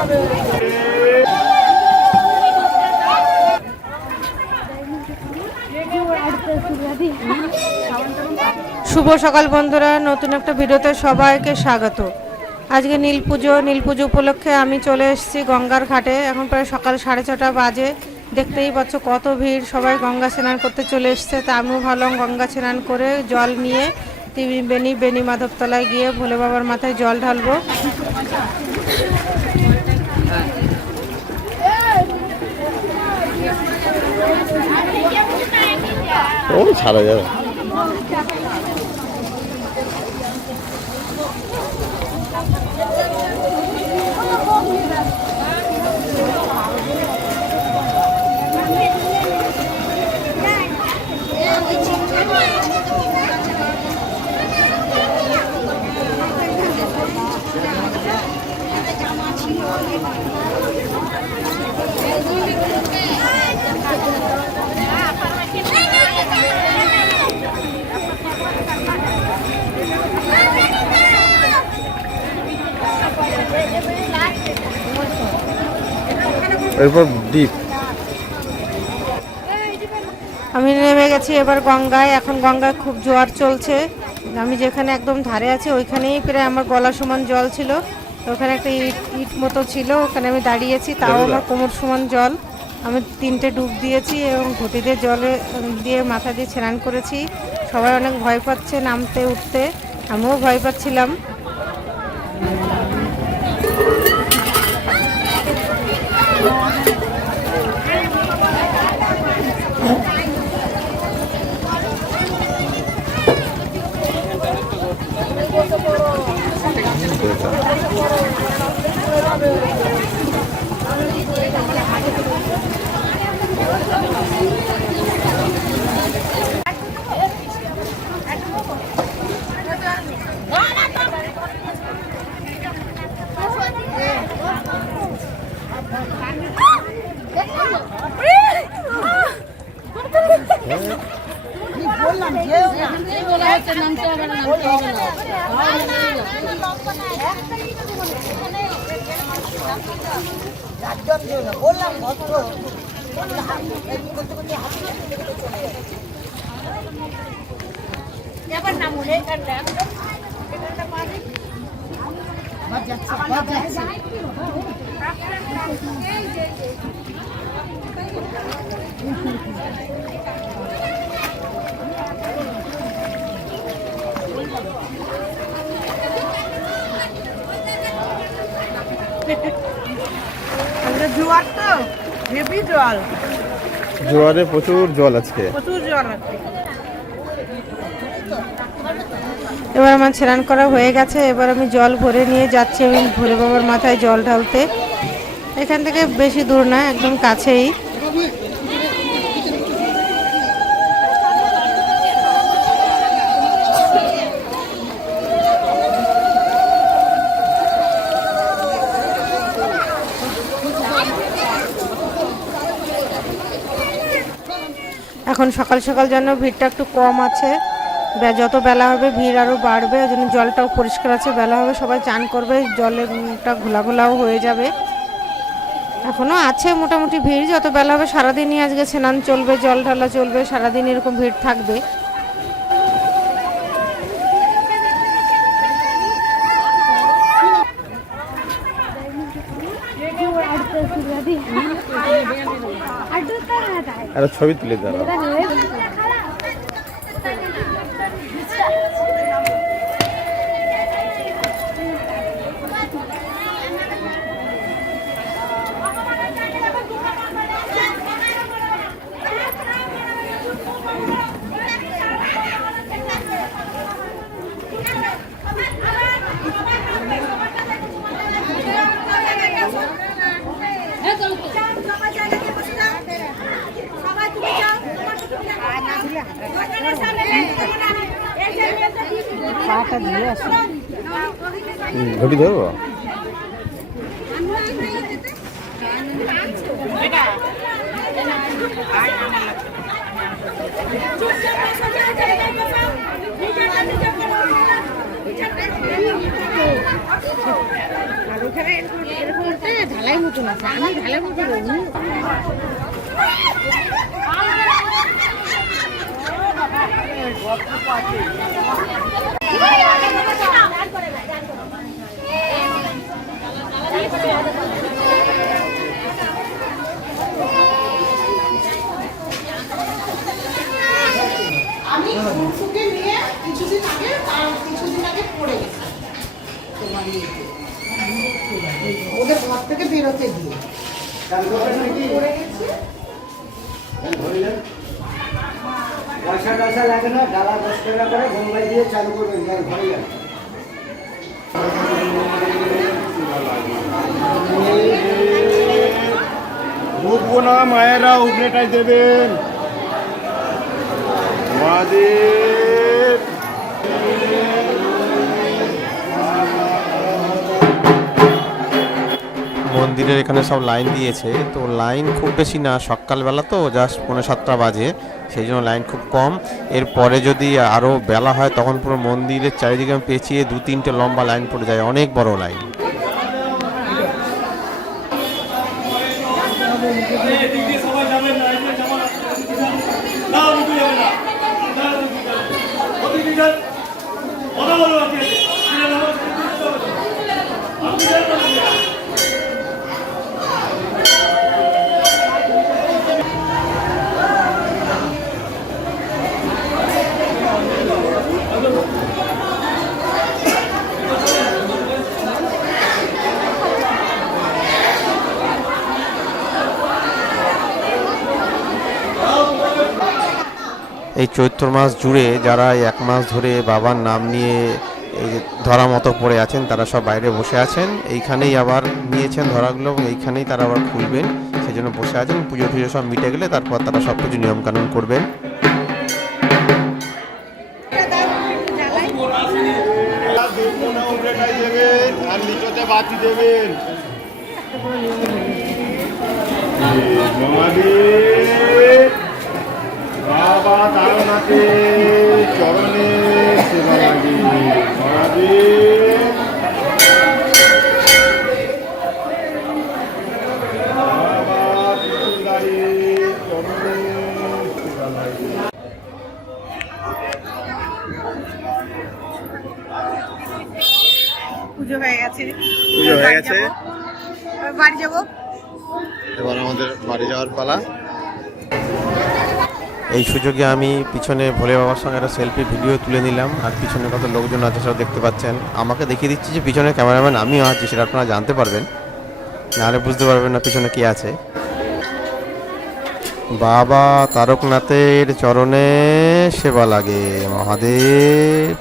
শুভ সকাল বন্ধুরা, নতুন একটা ভিডিওতে সবাইকে স্বাগত। আজকে নীল পুজো নীল পুজো উপলক্ষে আমি চলে এসেছি গঙ্গার ঘাটে। এখন প্রায় সকাল সাড়ে ছটা বাজে। দেখতেই পাচ্ছ কত ভিড়, সবাই গঙ্গা স্নান করতে চলে এসছে। তা আমিও ভাবলাম গঙ্গা স্নান করে জল নিয়ে বেনি বেনি মাধবতলায় গিয়ে ভোলে বাবার মাথায় জল ঢালবো। 他的人。এরপর দ্বীপ। আমি নেমে গেছি এবার গঙ্গায়। এখন গঙ্গায় খুব জোয়ার চলছে। আমি যেখানে একদম ধারে আছি ওইখানেই প্রায় আমার গলা সমান জল ছিল। ওখানে একটা ইট ইট মতো ছিল ওখানে আমি দাঁড়িয়েছি। তাও আমার কোমর সমান জল। আমি তিনটে ডুব দিয়েছি এবং ঘটি দিয়ে জলে দিয়ে মাথা দিয়ে স্নান করেছি। সবাই অনেক ভয় পাচ্ছে নামতে উঠতে। আমিও ভয় পাচ্ছিলাম। 어? আমাদের জোয়ার তো হেভি জল। জোয়ারে প্রচুর জল আজকে। প্রচুর জল আছে। এবার আমার স্নান করা হয়ে গেছে এবার আমি জল ভরে নিয়ে যাচ্ছি। আমি ভোলে বাবার মাথায় জল ঢালতে। এখান থেকে বেশি দূর না একদম কাছেই। এখন সকাল সকাল যেন ভিড়টা একটু কম আছে। যত বেলা হবে ভিড় আরও বাড়বে, ওই জন্য জলটাও পরিষ্কার আছে, বেলা হবে, সবাই চান করবে জলেরটা ঘোলা ঘোলাও হয়ে যাবে। এখনও আছে মোটামুটি ভিড় যত বেলা হবে সারাদিনই আজকে স্নান চলবে জল ঢালা চলবে সারাদিন এরকম ভিড় থাকবে। আর ছবি তুলে দাঁড়া ঘটি ধরবো আর ওখানে এরকম এরকম ঢালাই মতন আছে। আমি ঢালাই মতন আমি ফুকে নিয়ে কিছুদিন আগে তার কিছুদিন আগে পড়ে গেছি। তোমার ওদের ঘর থেকে বেরোতে দিয়ে পড়ে গেছি। পয়সা টয়সা লাগে না, ডালা দশ টাকা করে বোম্বাই দিয়ে চালু করবেন ঘর ঘরে যান ঢুকবো না, মায়েরা উঠলেটাই দেবেন। মহাদেব। মন্দিরের এখানে সব লাইন দিয়েছে। তো লাইন খুব বেশি না, সকালবেলা তো জাস্ট পৌনে সাতটা বাজে, সেই জন্য লাইন খুব কম। এরপরে যদি আরও বেলা হয়, তখন পুরো মন্দিরের চারিদিকে পেঁচিয়ে দু তিনটে লম্বা লাইন পড়ে যায়, অনেক বড় লাইন। এই চৈত্র মাস জুড়ে যারা এক মাস ধরে বাবার নাম নিয়ে এই ধরা মতো পড়ে আছেন, তারা সব বাইরে বসে আছেন। এইখানেই আবার নিয়েছেন ধরাগুলো এবং এইখানেই তারা আবার খুলবেন। সেই জন্য বসে আছেন। পুজো টুজো সব মিটে গেলে তারপর তারা সব কিছু নিয়মকানুন করবেন। বাতি দেবেন মহাদেব বাবা চরণে সেবা লাগে মহাদেব হয়ে গেছে। পুজো হয়ে গেছে। বাড়ি যাব। এবার আমাদের বাড়ি যাওয়ার পালা। এই সুযোগে আমি পিছনে ভোলে বাবার সঙ্গে একটা সেলফি ভিডিও তুলে নিলাম। আর পিছনে কত লোকজন আছে সব দেখতে পাচ্ছেন। আমাকে দেখিয়ে দিচ্ছি যে পিছনে ক্যামেরাম্যান আমিও আছি, সেটা আপনারা জানতে পারবেন। নাহলে বুঝতে পারবেন না পিছনে কি আছে। বাবা তারকনাথের চরণে সেবা লাগে, মহাদেব।